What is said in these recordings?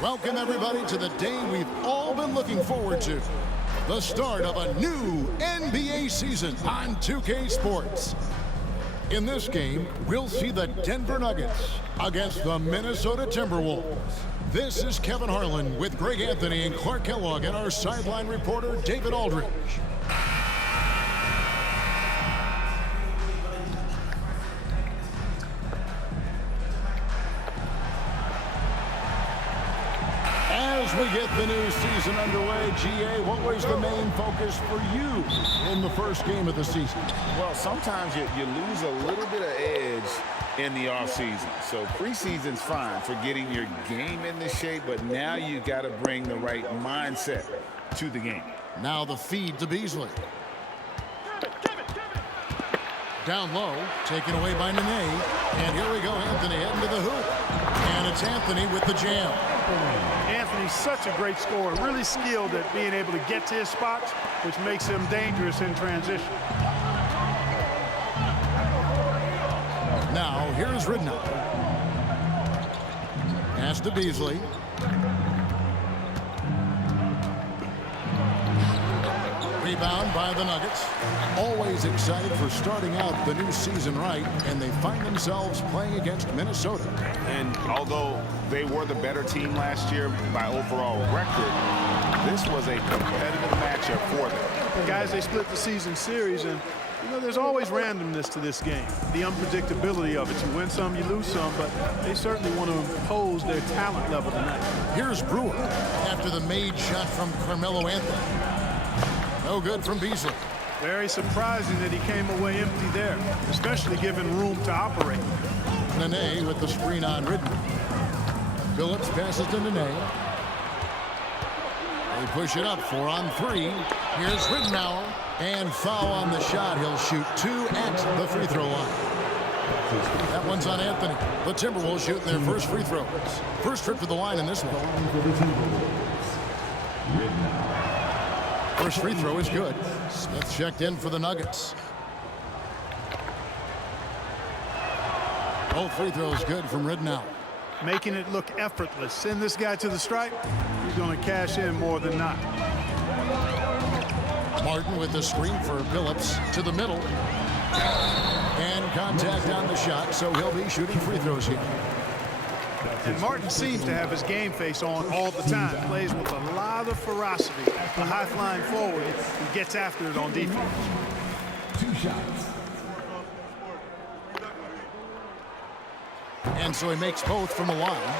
Welcome, everybody, to the day we've all been looking forward to. The start of a new NBA season on 2K Sports. In this game, we'll see the Denver Nuggets against the Minnesota Timberwolves. This is Kevin Harlan with Greg Anthony and Clark Kellogg and our sideline reporter, David Aldridge. As we get the new season underway, GA, what was the main focus for you in the first game of the season? Well, sometimes you lose a little bit of edge in the offseason. So preseason's fine for getting your game into shape, but now you got to bring the right mindset to the game. Now the feed to Beasley. Down low, taken away by Nene. And here we go, Anthony heading to the hoop. And it's Anthony with the jam. Anthony's such a great scorer, really skilled at being able to get to his spots, which makes him dangerous in transition. Now, here's Ridnow. Pass to Beasley. Rebound by the Nuggets. Always excited for starting out the new season right, and they find themselves playing against Minnesota. And although they were the better team last year by overall record, this was a competitive matchup for them. Guys, they split the season series, and you know, there's always randomness to this game. The unpredictability of it. You win some, you lose some, but they certainly want to impose their talent level tonight. Here's Brewer after the made shot from Carmelo Anthony. No good from Beasley. Very surprising that he came away empty there, especially given room to operate. Nene with the screen on Ridden. Phillips passes to Nene. They push it up 4 on 3. Here's Ridenour. And foul on the shot. He'll shoot 2 at the free throw line. That one's on Anthony. The Timberwolves shooting their first free throws. First trip to the line in this one. First free throw is good. Smith checked in for the Nuggets. Both free throws good from Ridnour. Making it look effortless. Send this guy to the stripe. He's going to cash in more than not. Martin with the screen for Phillips to the middle. And contact on the shot, so he'll be shooting free throws here. And Martin seems to have his game face on all the time. Plays with a lot of ferocity. A high-flying forward who gets after it on defense. 2 shots. And so he makes both from the line.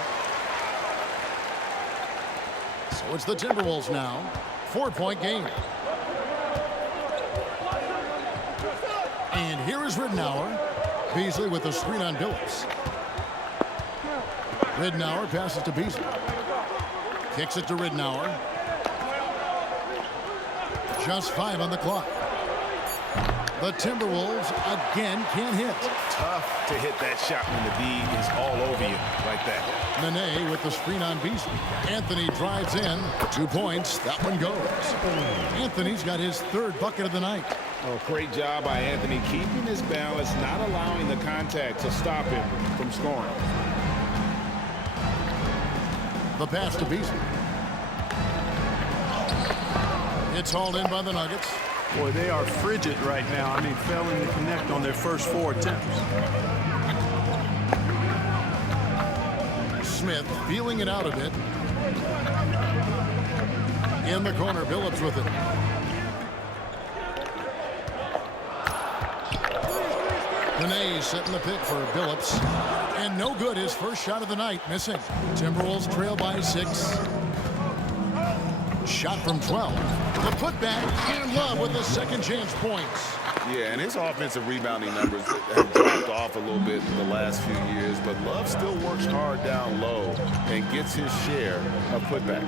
So it's the Timberwolves now. 4-point game. And here is Ridnour. Beasley with the screen on Phillips. Ridnour passes to Beasley. Kicks it to Ridnour. Just 5 on the clock. The Timberwolves again can't hit. Tough to hit that shot when the D is all over you like that. Nene with the screen on Beasley. Anthony drives in. 2 points. That one goes. Anthony's got his 3rd bucket of the night. Oh, great job by Anthony keeping his balance, not allowing the contact to stop him from scoring. The pass to Beasley. It's hauled in by the Nuggets. Boy, they are frigid right now. I mean, failing to connect on their first 4 attempts. Smith feeling it out a bit. In the corner, Phillips with it. Nene setting the pick for Phillips. And no good, his first shot of the night, missing. Timberwolves trail by 6. Shot from 12. The putback, and Love with the second chance points. Yeah, and his offensive rebounding numbers have dropped off a little bit in the last few years, but Love still works hard down low and gets his share of putbacks.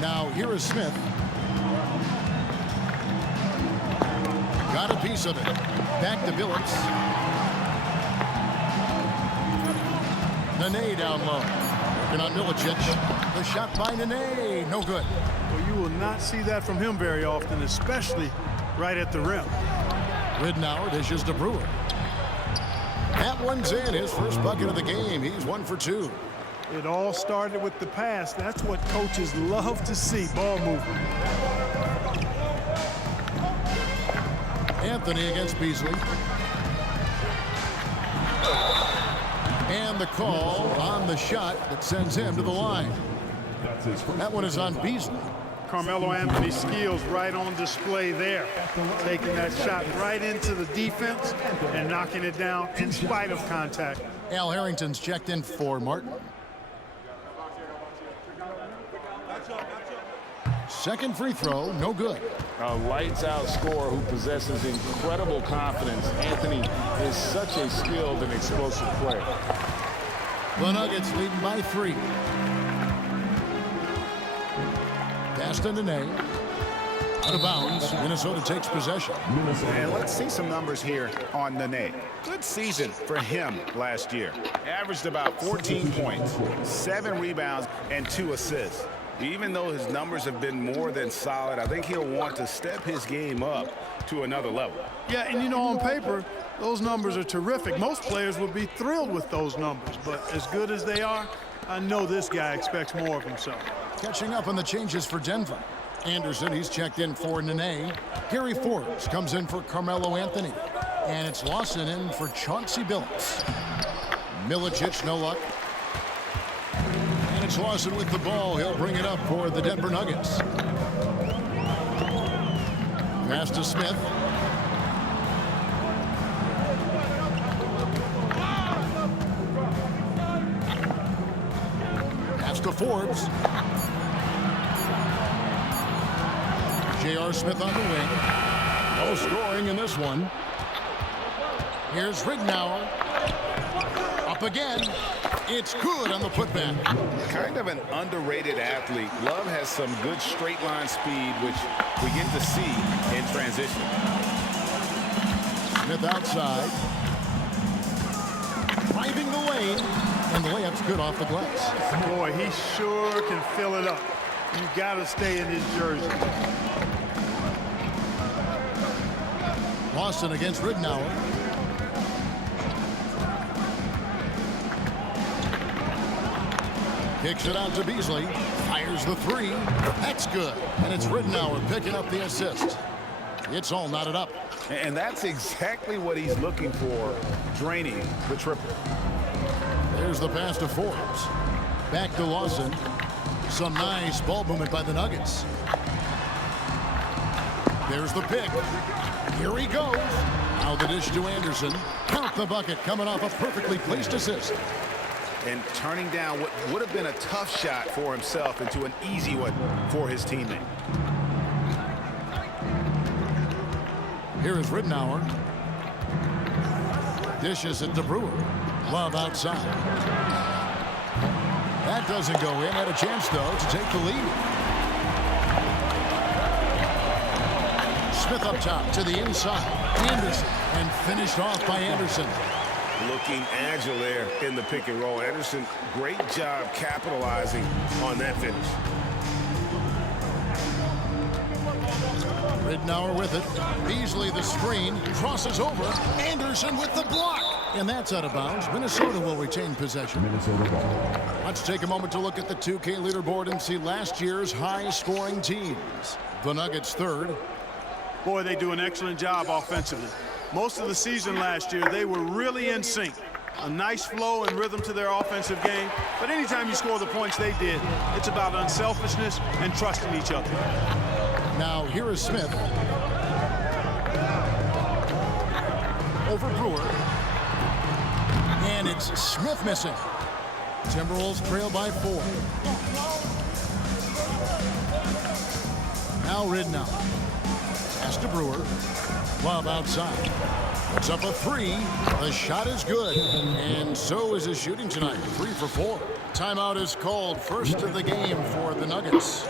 Now here is Smith. Got a piece of it. Back to Phillips. Nene down low. Working on Milicic. The shot by Nene. No good. Well, you will not see that from him very often, especially right at the rim. Ridnour dishes to Brewer. That one's in. His first bucket of the game. He's 1 for 2. It all started with the pass. That's what coaches love to see, ball movement. Anthony against Beasley. And the call on the shot that sends him to the line. That one is on Beasley. Carmelo Anthony's skills right on display there. Taking that shot right into the defense and knocking it down in spite of contact. Al Harrington's checked in for Martin. Second free throw, no good. A lights-out scorer who possesses incredible confidence. Anthony is such a skilled and explosive player. The Nuggets leading by 3. Pass to Nene. Out of bounds. Minnesota takes possession. And let's see some numbers here on Nene. Good season for him last year. Averaged about 14 points, 7 rebounds, and 2 assists. Even though his numbers have been more than solid, I think he'll want to step his game up to another level. Yeah, and you know, on paper, those numbers are terrific. Most players would be thrilled with those numbers, but as good as they are, I know this guy expects more of himself. Catching up on the changes for Denver. Anderson, he's checked in for Nene. Gary Forbes comes in for Carmelo Anthony. And it's Lawson in for Chauncey Billups. Milicic, no luck. And it's Lawson with the ball. He'll bring it up for the Denver Nuggets. Pass to Smith. Pass to Forbes. J.R. Smith on the wing. No scoring in this one. Here's Ridnour. Up again. It's good on the putback. Kind of an underrated athlete. Love has some good straight line speed, which we get to see in transition. Smith outside. Driving the lane. And the layup's good off the glass. Boy, he sure can fill it up. You got to stay in his jersey. Lawson against Ridnour. Kicks it out to Beasley. Fires the 3. That's good. And it's Ridnour picking up the assist. It's all knotted up. And that's exactly what he's looking for, draining the triple. There's the pass to Forbes. Back to Lawson. Some nice ball movement by the Nuggets. There's the pick. Here he goes. Now the dish to Anderson. Count the bucket coming off a perfectly placed assist. And turning down what would have been a tough shot for himself into an easy one for his teammate. Here is Ridnour. Dishes it to Brewer. Love outside. That doesn't go in. Had a chance, though, to take the lead. Smith up top to the inside. Anderson. And finished off by Anderson. Looking agile there in the pick and roll. Anderson, great job capitalizing on that finish. Ridnour with it. Beasley the screen. Crosses over. Anderson with the block. And that's out of bounds. Minnesota will retain possession. Minnesota ball. Let's take a moment to look at the 2K leaderboard and see last year's high-scoring teams. The Nuggets third. Boy, they do an excellent job offensively. Most of the season last year, they were really in sync. A nice flow and rhythm to their offensive game. But anytime you score the points they did, it's about unselfishness and trusting each other. Now, here is Smith. Over Brewer. And it's Smith missing. Timberwolves trail by 4. Now Ridnour. Pass to Brewer. Love outside. Puts up a 3. The shot is good. And so is his shooting tonight. 3 for 4. Timeout is called. First of the game for the Nuggets.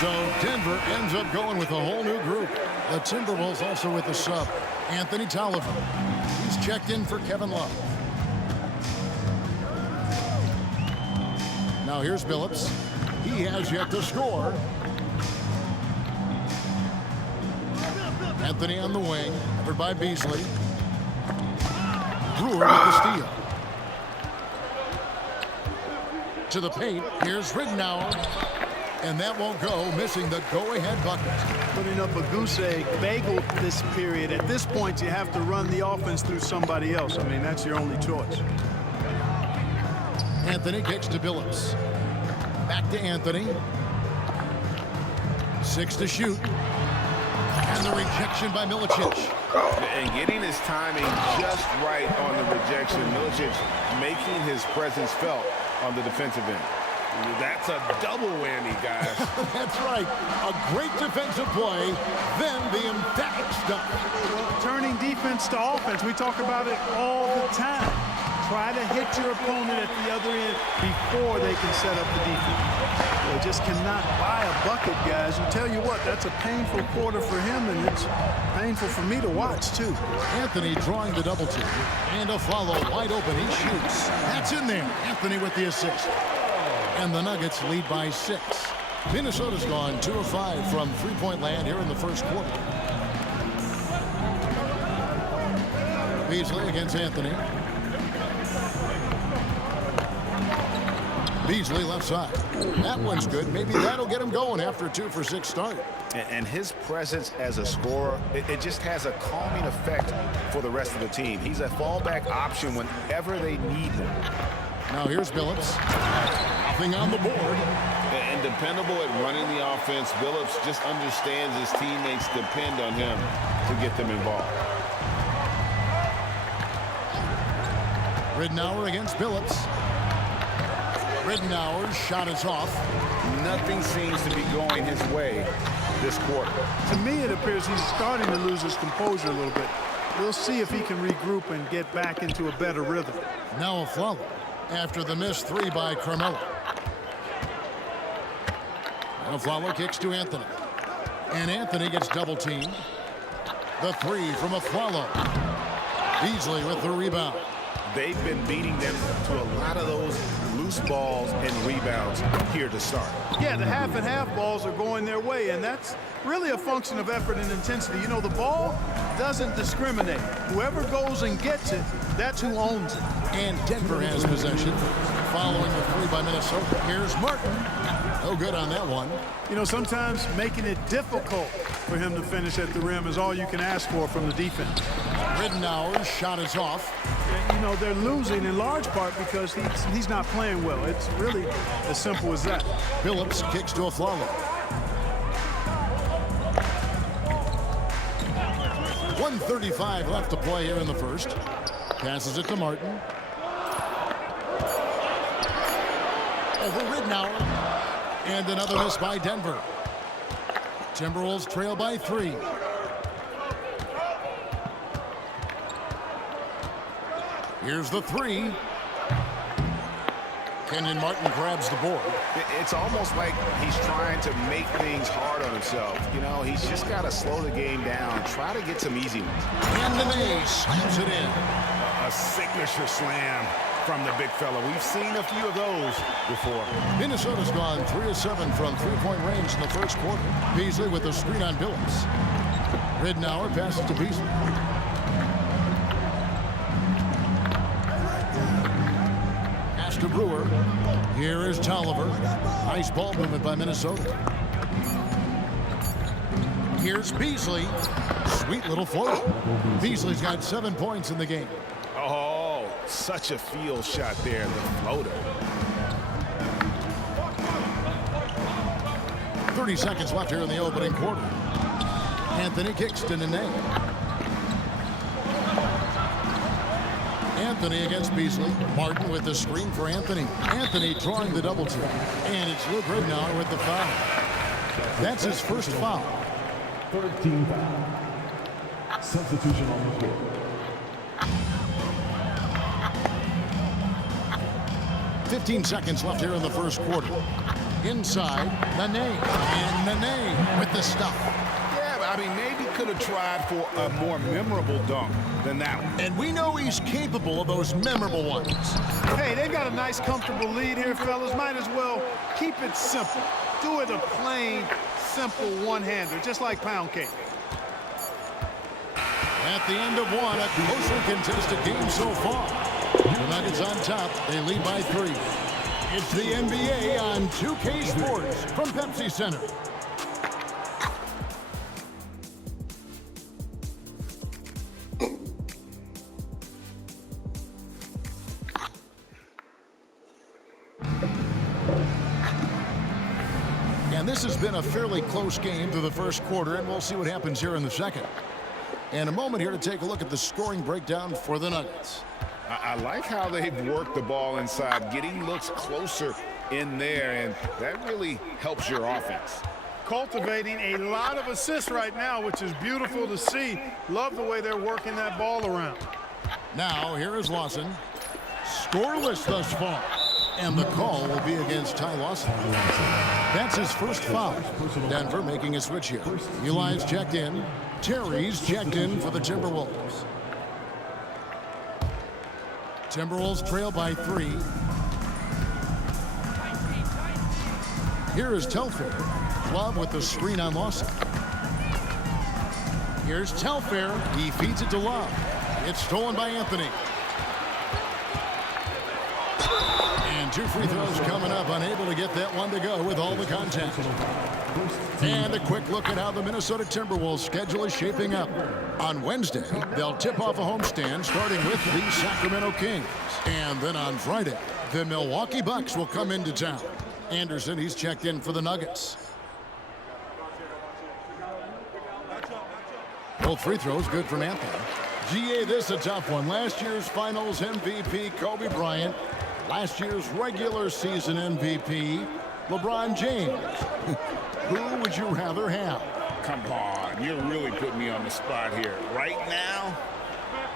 So Denver ends up going with a whole new group. The Timberwolves also with a sub, Anthony Tolliver. He's checked in for Kevin Love. Now here's Billups. He has yet to score. Anthony on the wing, covered by Beasley. Brewer with the steal. To the paint, here's Ridnour. And that won't go, missing the go-ahead bucket. Putting up a goose egg bagel this period. At this point, you have to run the offense through somebody else. I mean, that's your only choice. Anthony kicks to Billups. Back to Anthony. 6 to shoot. And the rejection by Milicic. And getting his timing just right on the rejection. Milicic making his presence felt on the defensive end. That's a double whammy, guys. That's right. A great defensive play, then the emphatic stuff. Turning defense to offense, we talk about it all the time. Try to hit your opponent at the other end before they can set up the defense. They just cannot buy a bucket, guys. And tell you what, that's a painful quarter for him, and it's painful for me to watch, too. Anthony drawing the double team. And a follow wide open. He shoots. That's in there. Anthony with the assist. And the Nuggets lead by 6. Minnesota's gone 2 of 5 from three-point land here in the first quarter. Beasley against Anthony. Beasley left side. That one's good. Maybe that'll get him going after a 2-for-6 start. And his presence as a scorer, it just has a calming effect for the rest of the team. He's a fallback option whenever they need him. Now here's Billups. Nothing on the board. And dependable at running the offense. Billups just understands his teammates depend on him to get them involved. Ridnour against Billups. Ridnour's shot is off. Nothing seems to be going his way this quarter. To me, it appears he's starting to lose his composure a little bit. We'll see if he can regroup and get back into a better rhythm. Now a follow after the missed 3 by Carmelo. And a follow kicks to Anthony. And Anthony gets double teamed. The 3 from a follow. Beasley with the rebound. They've been beating them to a lot of those loose balls and rebounds here to start. Yeah, the half-and-half balls are going their way, and that's really a function of effort and intensity. You know, the ball doesn't discriminate. Whoever goes and gets it, that's who owns it. And Denver has possession. Following the 3 by Minnesota. Here's Martin. No good on that one. You know, sometimes making it difficult for him to finish at the rim is all you can ask for from the defense. Ridnour's shot is off. You know, they're losing in large part because he's not playing well. It's really as simple as that. Billups kicks to a follow. 1:35 left to play here in the first. Passes it to Martin. Over Ridnour. And another miss by Denver. Timberwolves trail by 3. Here's the 3. Kenyon Martin grabs the board. It's almost like he's trying to make things hard on himself. You know, he's just got to slow the game down, try to get some easy ones. And Nene slams it in. A signature slam from the big fella. We've seen a few of those before. Minnesota's gone 3 of 7 from three-point range in the first quarter. Beasley with the screen on Billups. Ridnour passes to Beasley. Pass to Brewer. Here is Tolliver. Nice ball movement by Minnesota. Here's Beasley. Sweet little float. Beasley's got 7 points in the game. Oh, such a field shot there, the floater. 30 seconds left here in the opening quarter. Anthony kicks to Nene. Anthony against Beasley. Martin with the screen for Anthony. Anthony drawing the double team. And it's Luke Ridnour with the foul. That's his first foul. 13 foul. Substitution on the court. 15 seconds left here in the first quarter. Inside, Nene. And Nene with the stuff. Yeah, but I mean, maybe could have tried for a more memorable dunk than that one. And we know he's capable of those memorable ones. Hey, they've got a nice, comfortable lead here, fellas. Might as well keep it simple. Do it a plain, simple one-hander, just like pound cake. At the end of one, a closely contested game so far. The Nuggets on top. They lead by 3. It's the NBA on 2K Sports from Pepsi Center. And this has been a fairly close game through the first quarter, and we'll see what happens here in the second. And a moment here to take a look at the scoring breakdown for the Nuggets. I like how they've worked the ball inside, getting looks closer in there, and that really helps your offense. Cultivating a lot of assists right now, which is beautiful to see. Love the way they're working that ball around. Now, here is Lawson. Scoreless thus far. And the call will be against Ty Lawson. That's his first foul. Denver making a switch here. Eli's checked in. Terry's checked in for the Timberwolves. Timberwolves trail by 3. Here is Telfair. Love with the screen on Lawson. Here's Telfair. He feeds it to Love. It's stolen by Anthony. And 2 free throws coming up. Unable to get that one to go with all the contact. And a quick look at how the Minnesota Timberwolves schedule is shaping up. On Wednesday, they'll tip off a homestand starting with the Sacramento Kings. And then on Friday, the Milwaukee Bucks will come into town. Anderson, he's checked in for the Nuggets. Both free throws good from Anthony. GA, this a tough one. Last year's Finals MVP, Kobe Bryant. Last year's regular season MVP, LeBron James. Who would you rather have? Come on, you're really putting me on the spot here. Right now,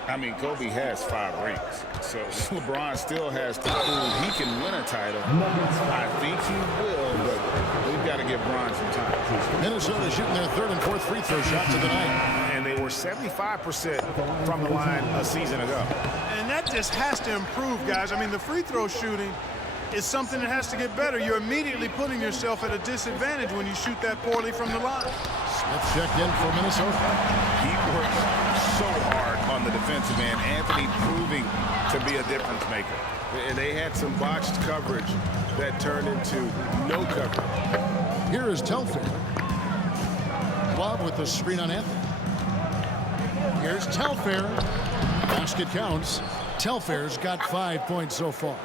I mean, Kobe has 5 rings. So LeBron still has to prove he can win a title. I think he will, but we've got to give Bron some time. Minnesota shooting their 3rd and 4th free throw shots of the night. And they were 75% from the line a season ago. And that just has to improve, guys. I mean, the free throw shooting is something that has to get better. You're immediately putting yourself at a disadvantage when you shoot that poorly from the line. Smith checked in for Minnesota. He worked so hard on the defensive end. Anthony proving to be a difference maker. And they had some botched coverage that turned into no coverage. Here is Telfair. Love with the screen on Anthony. Here's Telfair. Basket counts. Telfair's got 5 points so far.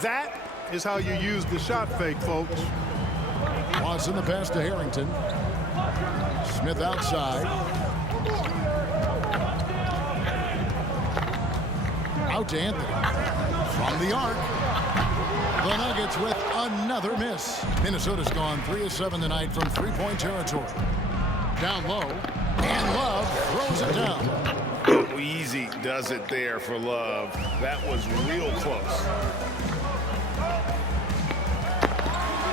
That is how you use the shot fake, folks. Watson the pass to Harrington. Smith outside. Out to Anthony. From the arc. The Nuggets with another miss. Minnesota's gone 3 of 7 tonight from 3-point territory. Down low. And Love throws it down. Easy does it there for Love. That was real close.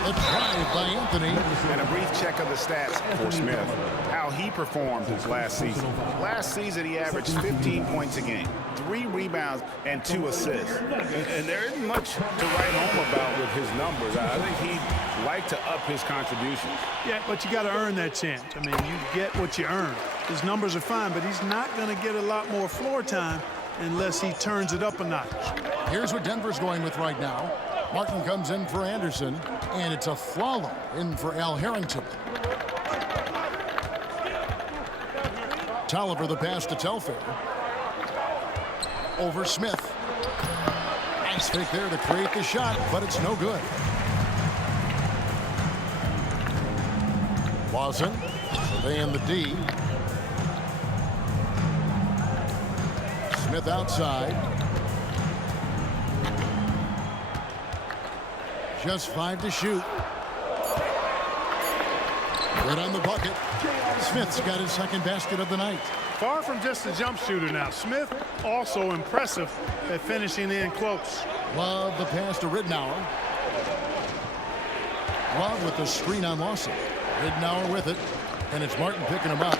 The drive by Anthony. And a brief check of the stats for Smith. How he performed last season. Last season, he averaged 15 points a game, 3 rebounds, and 2 assists. And there isn't much to write home about with his numbers. I think he'd like to up his contributions. Yeah, but you got to earn that chance. I mean, you get what you earn. His numbers are fine, but he's not going to get a lot more floor time unless he turns it up a notch. Here's what Denver's going with right now. Martin comes in for Anderson, and it's a Flalo in for Al Harrington. Tolliver the pass to Telfair. Over Smith. Nice fake there to create the shot, but it's no good. Lawson surveying the D. Smith outside. Just 5 to shoot. Right on the bucket. Smith's got his 2nd basket of the night. Far from just a jump shooter now. Smith also impressive at finishing in close. Love the pass to Ridnour. Love with the screen on Lawson. Ridnour with it, and it's Martin picking him up.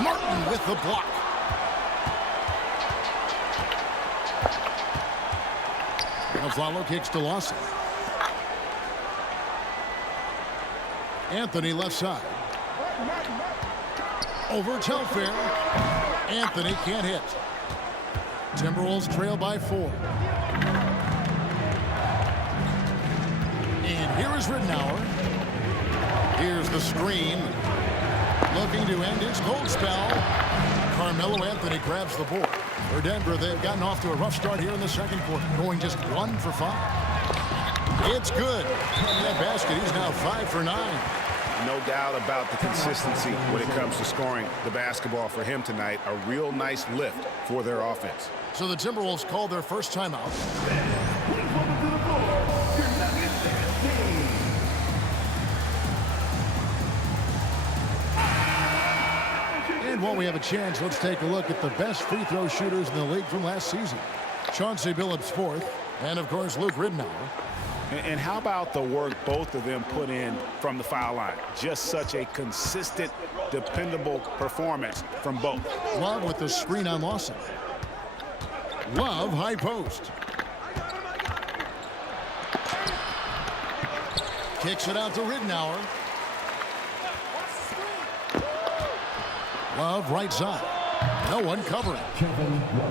Martin with the block. Aflalo kicks to Lawson. Anthony left side. Over Telfair. Anthony can't hit. Timberwolves trail by 4. And here is Ridnour. Here's the screen. Looking to end his cold spell. Carmelo Anthony grabs the board. For Denver, they've gotten off to a rough start here in the second quarter, going just 1 for 5. It's good. That basket, he's now 5 for 9. No doubt about the consistency when it comes to scoring the basketball for him tonight. A real nice lift for their offense. So the Timberwolves called their first timeout. And while we have a chance, let's take a look at the best free throw shooters in the league from last season. Chauncey Billups 4th, and of course Luke Ridnour. And how about the work both of them put in from the foul line? Just such a consistent, dependable performance from both. Love with the screen on Lawson. Love high post. Kicks it out to Ridnour. Love right side. No one covering.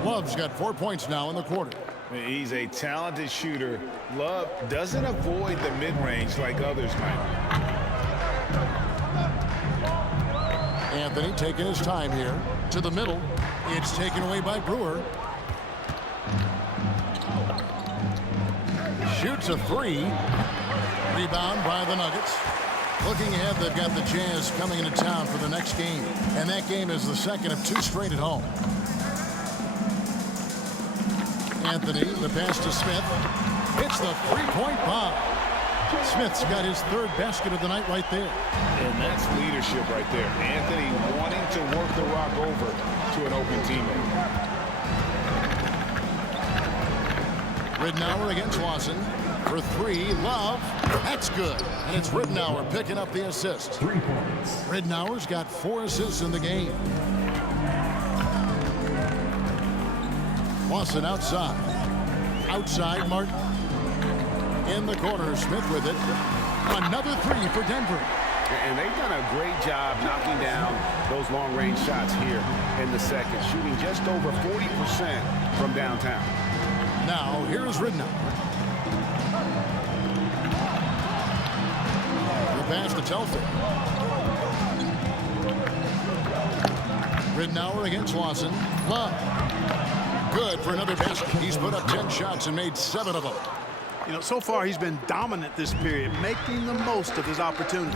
Love's got 4 points now in the quarter. He's a talented shooter. Love doesn't avoid the mid-range like others might. Anthony taking his time here. To the middle. It's taken away by Brewer. Shoots a 3. Rebound by the Nuggets. Looking ahead, they've got the Jazz coming into town for the next game. And that game is the second of 2 straight at home. Anthony, the pass to Smith. Hits the 3-point bomb. Smith's got his 3rd basket of the night right there. And that's leadership right there. Anthony wanting to work the rock over to an open teammate. Ridnour against Lawson. For 3, Love. That's good. And it's Ridnour picking up the assist. 3 points. Ridnour's got 4 assists in the game. Lawson outside. Outside, Martin. In the corner, Smith with it. Another 3 for Denver. And they've done a great job knocking down those long-range shots here in the second, shooting just over 40% from downtown. Now, here's Ridnour. The pass to Telfair. Ridnour against Lawson. Love. Good for another basket. He's put up 10 shots and made 7 of them. You know, so far he's been dominant this period, making the most of his opportunities.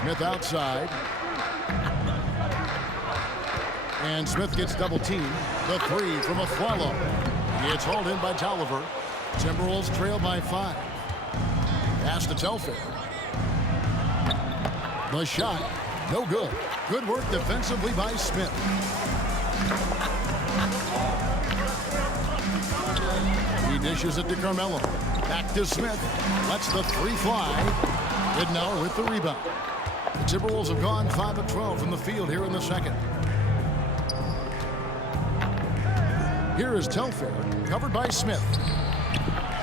Smith outside. And Smith gets double teamed. The 3 from Aflalo. It's hauled in by Tolliver. Timberwolves trail by 5. Pass to Telfair. The shot. No good. Good work defensively by Smith. He dishes it to Carmelo. Back to Smith. Lets the 3 fly. Ridnour with the rebound. The Timberwolves have gone 5 of 12 from the field here in the second. Here is Telfair, covered by Smith.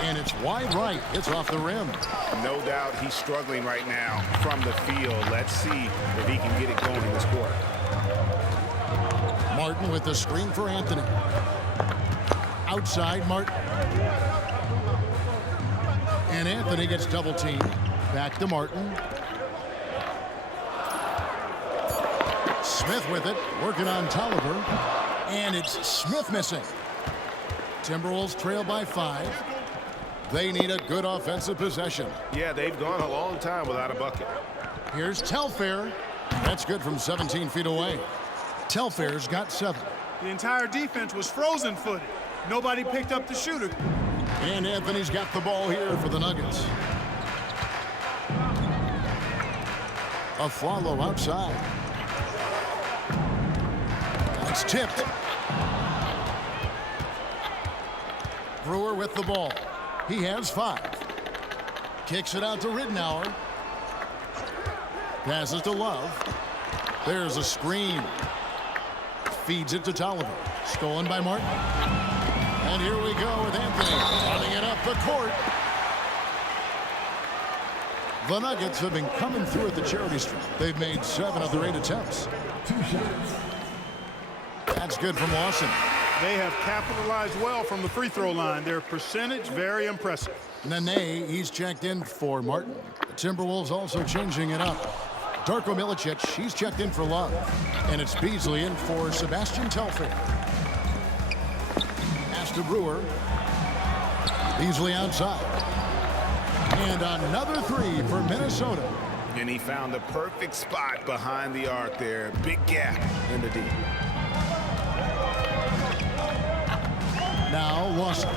And it's wide right. It's off the rim. No doubt he's struggling right now from the field. Let's see if he can get it going in this quarter. Martin with the screen for Anthony. Outside, Martin. And Anthony gets double teamed. Back to Martin. Smith with it, working on Tolliver. And it's Smith missing. Timberwolves trail by 5. They need a good offensive possession. Yeah, they've gone a long time without a bucket. Here's Telfair. That's good from 17 feet away. Telfair's got 7. The entire defense was frozen-footed. Nobody picked up the shooter. And Anthony's got the ball here for the Nuggets. Aflalo outside. It's tipped. Brewer with the ball. He has 5. Kicks it out to Ridnour. Passes to Love. There's a screen. Feeds it to Tolliver. Stolen by Martin. And here we go with Anthony running it up the court. The Nuggets have been coming through at the charity stripe. They've made 7 of their 8 attempts. 2 shots. That's good from Lawson. They have capitalized well from the free throw line. Their percentage, very impressive. Nene, he's checked in for Martin. The Timberwolves also changing it up. Darko Milicic, he's checked in for Love. And it's Beasley in for Sebastian Telfair. Pass to Brewer. Beasley outside. And another 3 for Minnesota. And he found the perfect spot behind the arc there. Big gap in the D. Now Lawson.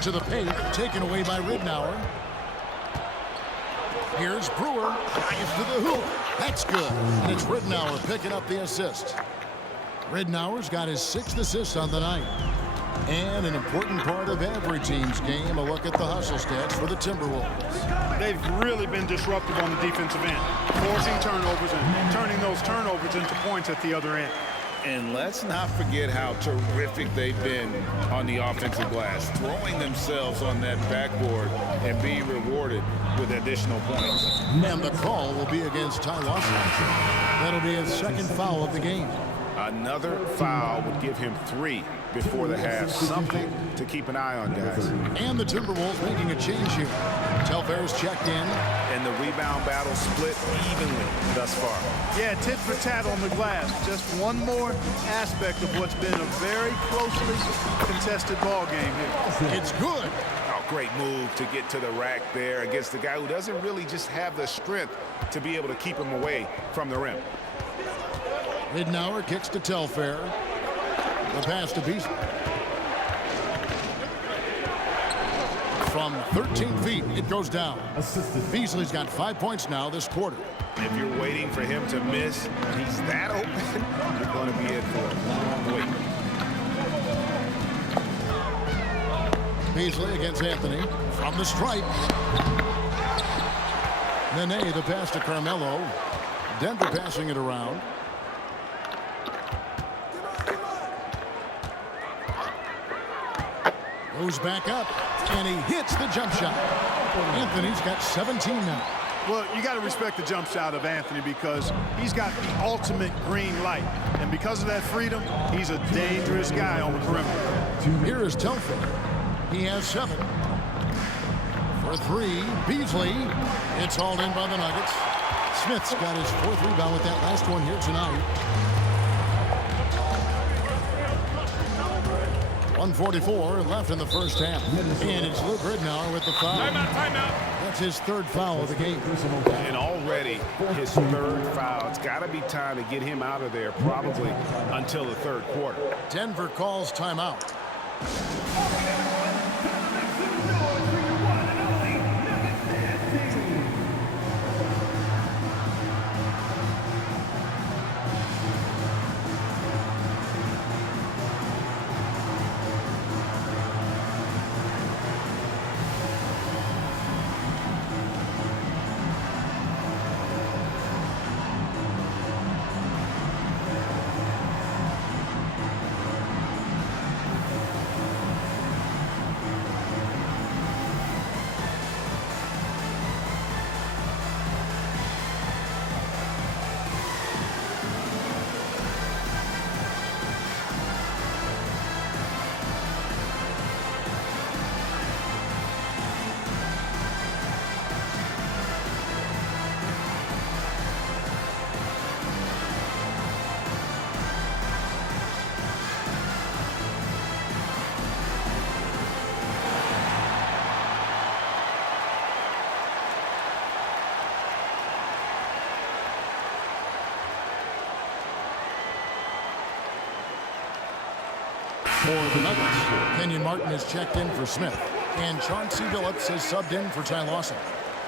To the paint, taken away by Ridnour. Here's Brewer. Drives to the hoop. That's good. And it's Ridnour picking up the assist. Ridnour's got his 6th assist on the night. And an important part of every team's game, a look at the hustle stats for the Timberwolves. They've really been disruptive on the defensive end, forcing turnovers and turning those turnovers into points at the other end. And let's not forget how terrific they've been on the offensive glass, throwing themselves on that backboard and being rewarded with additional points. And the call will be against Ty Lawson. That'll be his 2nd foul of the game. Another foul would give him 3 before the half. Something to keep an eye on, guys. And the Timberwolves making a change here. Telfair's checked in. And the rebound battle split evenly thus far. Yeah, tit for tat on the glass. Just one more aspect of what's been a very closely contested ball game here. It's good. Oh, great move to get to the rack there against the guy who doesn't really just have the strength to be able to keep him away from the rim. Ridnour kicks to Telfair. The pass to Beasley. From 13 feet, it goes down. Assisted. Beasley's got 5 points now this quarter. If you're waiting for him to miss, he's that open, you're going to be in for a long wait. Beasley against Anthony from the stripe. Nene, the pass to Carmelo. Denver passing it around. Goes back up, and he hits the jump shot. Anthony's got 17 now. Well, you got to respect the jump shot of Anthony because he's got the ultimate green light. And because of that freedom, he's a dangerous guy on the perimeter. Here is Telfair. He has 7. For 3, Beasley. It's hauled in by the Nuggets. Smith's got his 4th rebound with that last one here tonight. 1:44 left in the first half. And it's Luke Ridnour with the foul. Timeout. That's his 3rd foul of the game. And already his 3rd foul. It's got to be time to get him out of there probably until the 3rd quarter. Denver calls timeout. For the Nuggets, Kenyon Martin has checked in for Smith. And Chauncey Billups has subbed in for Ty Lawson.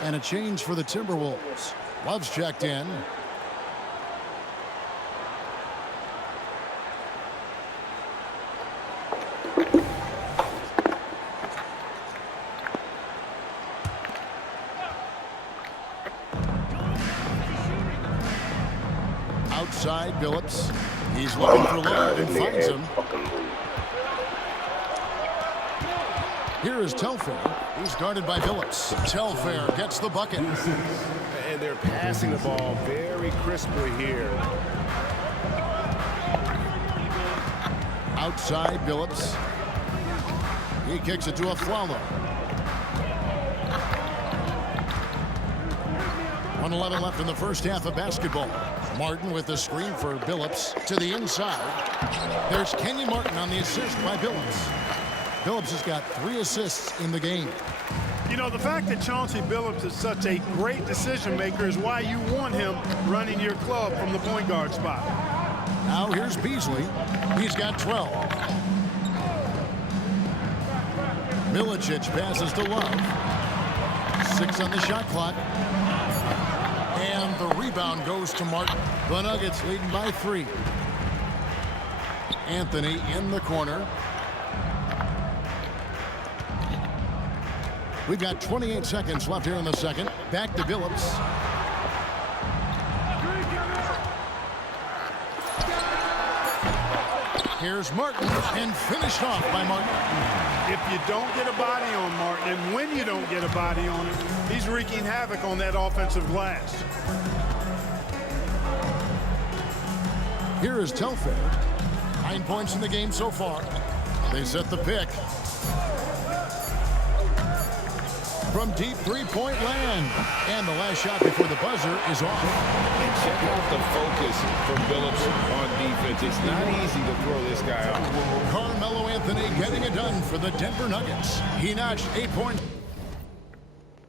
And a change for the Timberwolves. Love's checked in. Outside Billups. He's looking for Love and finds him. Here is Telfair. He's guarded by Billups. Telfair gets the bucket. And they're passing the ball very crisply here. Outside Billups. He kicks it to Afflalo. 1:11 left in the first half of basketball. Martin with the screen for Billups to the inside. There's Kenyon Martin on the assist by Billups. Billups has got 3 assists in the game. You know, the fact that Chauncey Billups is such a great decision maker is why you want him running your club from the point guard spot. Now here's Beasley. He's got 12. Milicic passes to Love. 6 on the shot clock. And the rebound goes to Martin. The Nuggets leading by 3. Anthony in the corner. We've got 28 seconds left here in the second. Back to Billups. Here's Martin, and finished off by Martin. If you don't get a body on Martin, and when you don't get a body on him, he's wreaking havoc on that offensive glass. Here is Telfair. 9 points in the game so far. They set the pick. From deep three-point land. And the last shot before the buzzer is off. And check out the focus for Billups on defense. It's not easy to throw this guy off. Carmelo Anthony getting it done for the Denver Nuggets. He notched 8 points.